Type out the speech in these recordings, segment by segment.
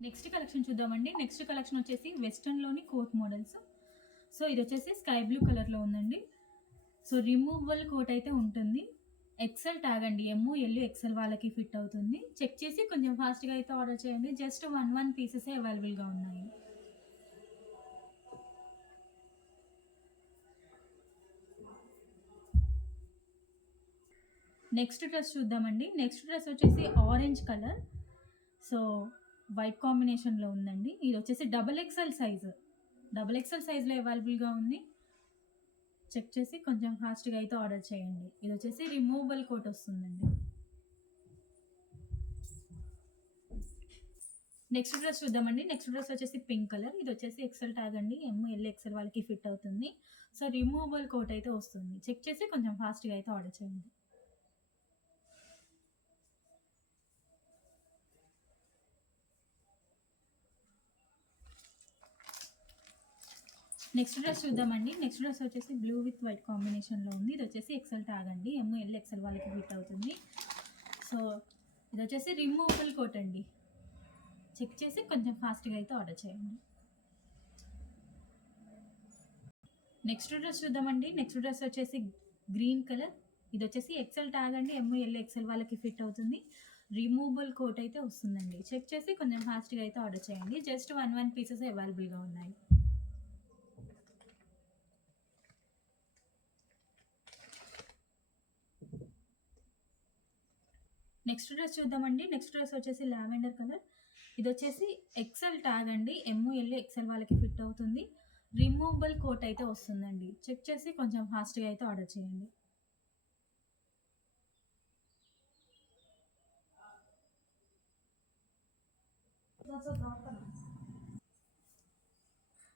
Next collection చూద్దామండి. Next collection వచ్చేసి వెస్టర్న్‌లోని coat models. So, ఇది వచ్చేసి స్కై బ్లూ కలర్‌లో ఉందండి. సో, రిమూవబుల్ కోట్ అయితే ఉంటుంది. ఎక్సెల్ ట్యాగ్ అండి. ఎమ్, ఎల్, ఎక్సెల్ వాళ్ళకి ఫిట్ అవుతుంది. చెక్ చేసి కొంచెం ఫాస్ట్‌గా అయితే ఆర్డర్ చేయండి. జస్ట్ 1 పీసెసే అవైలబుల్‌గా ఉన్నాయి. నెక్స్ట్ డ్రెస్ చూద్దామండి. నెక్స్ట్ డ్రెస్ వచ్చేసి ఆరెంజ్ కలర్. సో, వైట్ కాంబినేషన్‌లో ఉందండి. ఇది వచ్చేసి double XL size. Double XL సైజులో అవైలబుల్‌గా ఉంది. చెక్ చేసి కొంచెం ఫాస్ట్‌గా అయితే ఆర్డర్ చేయండి. ఇది వచ్చేసి రిమూవబుల్ కోట్ వస్తుందండి. నెక్స్ట్ డ్రెస్ చూద్దామండి. నెక్స్ట్ డ్రెస్ వచ్చేసి పింక్ కలర్. ఇది వచ్చేసి ఎక్సెల్ ట్యాగ్ అండి. ఎమ్, ఎల్, ఎక్సెల్ వాళ్ళకి ఫిట్ అవుతుంది. సో, రిమూవబుల్ కోట్ అయితే వస్తుంది. చెక్ చేసి కొంచెం ఫాస్ట్‌గా అయితే ఆర్డర్ చేయండి. నెక్స్ట్ డ్రెస్ చూద్దామండి. నెక్స్ట్ డ్రెస్ వచ్చేసి బ్లూ విత్ వైట్ కాంబినేషన్‌లో ఉంది. ఇది వచ్చేసి ఎక్సెల్ ట్యాగ్ అండి. ఎమ్, ఎల్, ఎక్సెల్ వాళ్ళకి ఫిట్ అవుతుంది. సో, ఇది వచ్చేసి రిమూవబుల్ కోట్ అండి. చెక్ చేసి కొంచెం ఫాస్ట్‌గా అయితే ఆర్డర్ చేయండి. నెక్స్ట్ డ్రెస్ చూద్దామండి. నెక్స్ట్ డ్రెస్ వచ్చేసి గ్రీన్ కలర్. ఇది వచ్చేసి ఎక్సెల్ ట్యాగ్ అండి. ఎమ్, ఎల్, ఎక్సెల్ వాళ్ళకి ఫిట్ అవుతుంది. రిమూవబుల్ కోట్ అయితే వస్తుందండి. చెక్ చేసి కొంచెం ఫాస్ట్‌గా అయితే ఆర్డర్ చేయండి. జస్ట్ 1 పీసెస్ అవైలబుల్‌గా ఉన్నాయి. నెక్స్ట్ డ్రెస్ చూద్దామండి. నెక్స్ట్ డ్రెస్ వచ్చేసి లావెండర్ కలర్. ఇది వచ్చేసి ఎక్సెల్ ట్యాగ్ అండి. ఎమ్, ఎల్, ఎక్సెల్ వాళ్ళకి ఫిట్ అవుతుంది. రిమూవబుల్ కోట్ అయితే వస్తుందండి. చెక్ చేసి కొంచెం ఫాస్ట్‌గా అయితే ఆర్డర్ చేయండి.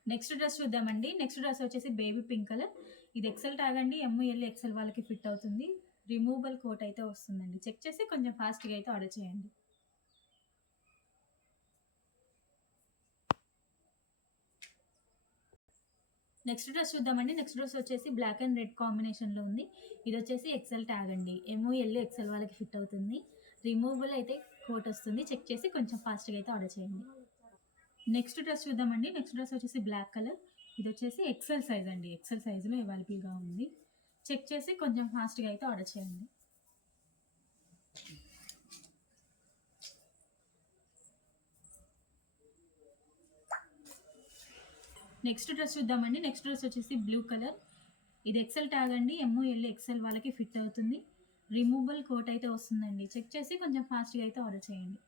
నెక్స్ట్ డ్రెస్ చూద్దామండి. నెక్స్ట్ డ్రెస్ వచ్చేసి బేబీ పింక్ కలర్. ఇది ఎక్సెల్ ట్యాగ్ అండి. ఎమ్, ఎల్, ఎక్సెల్ వాళ్ళకి ఫిట్ అవుతుంది. రిమూవబుల్ కోట్ అయితే వస్తుందండి. చెక్ చేసి కొంచెం ఫాస్ట్‌గా అయితే ఆర్డర్ చేయండి. నెక్స్ట్ డ్రెస్ చూద్దామండి. నెక్స్ట్ డ్రెస్ వచ్చేసి బ్లాక్ అండ్ రెడ్ కాంబినేషన్‌లో ఉంది. ఇది వచ్చేసి ఎక్సెల్ ట్యాగ్ అండి. ఎమ్, ఎల్, ఎక్సెల్ వాళ్ళకి ఫిట్ అవుతుంది. రిమూవబుల్ అయితే కోట్ వస్తుంది. చెక్ చేసి కొంచెం ఫాస్ట్‌గా అయితే ఆర్డర్ చేయండి. నెక్స్ట్ డ్రెస్ చూద్దామండి. నెక్స్ట్ డ్రెస్ వచ్చేసి బ్లాక్ కలర్. ఇది వచ్చేసి ఎక్సెల్ సైజ్ అండి. ఎక్సెల్ సైజులో అవైలబుల్‌గా ఉంది. చెక్ చేసి కొంచెం ఫాస్ట్‌గా అయితే ఆర్డర్ చేయండి. నెక్స్ట్ డ్రెస్ చూద్దామండి. నెక్స్ట్ డ్రెస్ వచ్చేసి బ్లూ కలర్. ఇది ఎక్సెల్ ట్యాగ్ అండి. ఎమ్, ఎల్, ఎక్సెల్ వాళ్ళకి ఫిట్ అవుతుంది. రిమూవబుల్ కోట్ అయితే వస్తుందండి. చెక్ చేసి కొంచెం ఫాస్ట్‌గా అయితే ఆర్డర్ చేయండి.